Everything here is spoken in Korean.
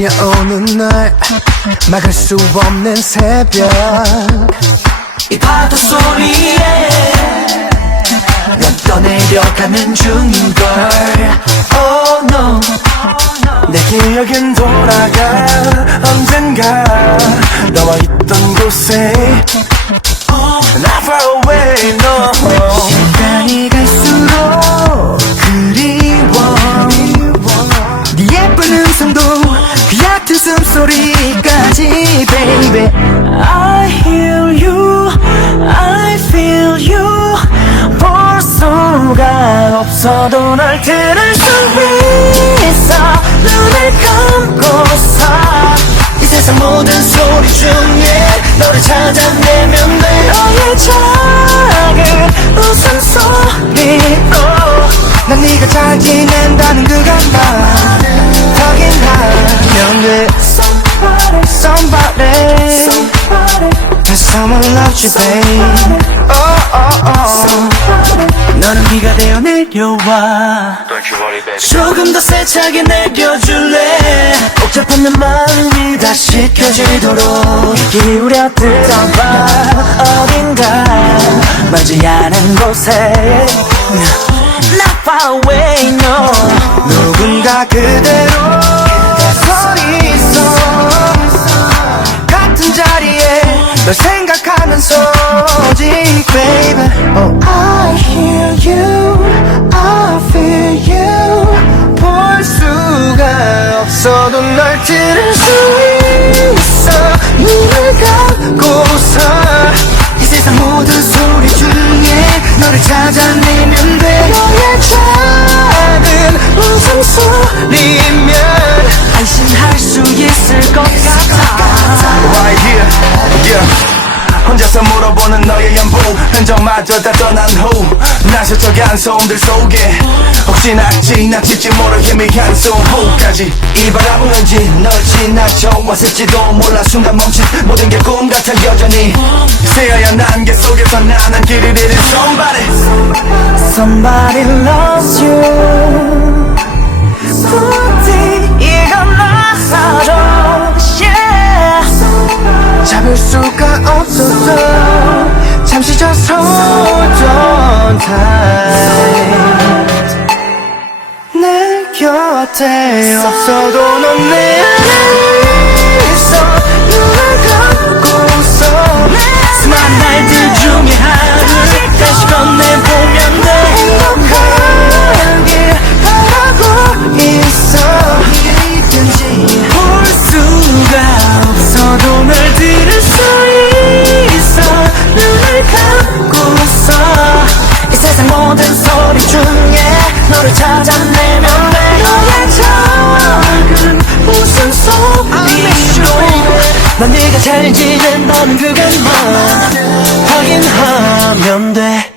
밀려오는 날 막을 수 없는 새벽 이 파도 소리에 난 떠내려가는 중인걸. Oh no, 내 기억은 돌아가 언젠가 너와 있던 곳에 Not far away no. 시간이 갈수록 그리워 네 예쁜 음성도 그 얕은 숨소리까지 baby I hear you, I feel you. 볼 수가 없어도 널 들을 수 있어. 눈을 감고서 이 세상 모든 소리 중에 너를 찾아내면 돼. 너의 작은 웃음소리로 난 네가 잘 지낸다는 그것만 확인하면 돼. Somebody Someone loves you babe. 너는 비가 되어 내려와. 조금 더 세차게 내려줄래. 복잡한 내 마음이 다시 켜지도록 기울여 들어봐. 어딘가 멀지 않은 곳에 Not far away no. 누군가 그대로 서 있어 같은 자리에 널 생각하면서 오직 baby Oh I hear you I feel you 볼 수가 없어도 널 들을 수 있어. 눈을 감고서 이 세상 모든 소리 중에 너를 찾아내면 돼. 너의 작은 웃음소리면 안심할 수 있을 것 같아. Right here, yeah. 혼자서 물어보는 너의 연보 흔적마저 다 떠난 후 난 스쳐간 소음들 속에 혹시나 지나칠지 모를 희미한 소음까지 이 바라보는지 널 지나쳐 왔을지도 몰라. 순간 멈춘 모든 게 꿈 같아 여전히 새하얀 안개 속에서 나는 길을 잃은 Somebody loves you. 부디 이건 나서줘. Yeah. 잡을 수가 없었어 잠시 저 소전 타임 내 곁에 없어도 넌 내 안에 있어. 눈을 감고서 수많은 날들 중에 하루를 다시 건네보면 돼. 행복한 길 바라고 있어. 어디든지 볼 수가 없어도 널 들을 수 있어. 눈을 감고서 이 세상 모든 소리 중에 너를 찾아내면 돼. 너의 작은 웃음소리로 난 네가 잘 지낸다는 그것만 확인하면 돼.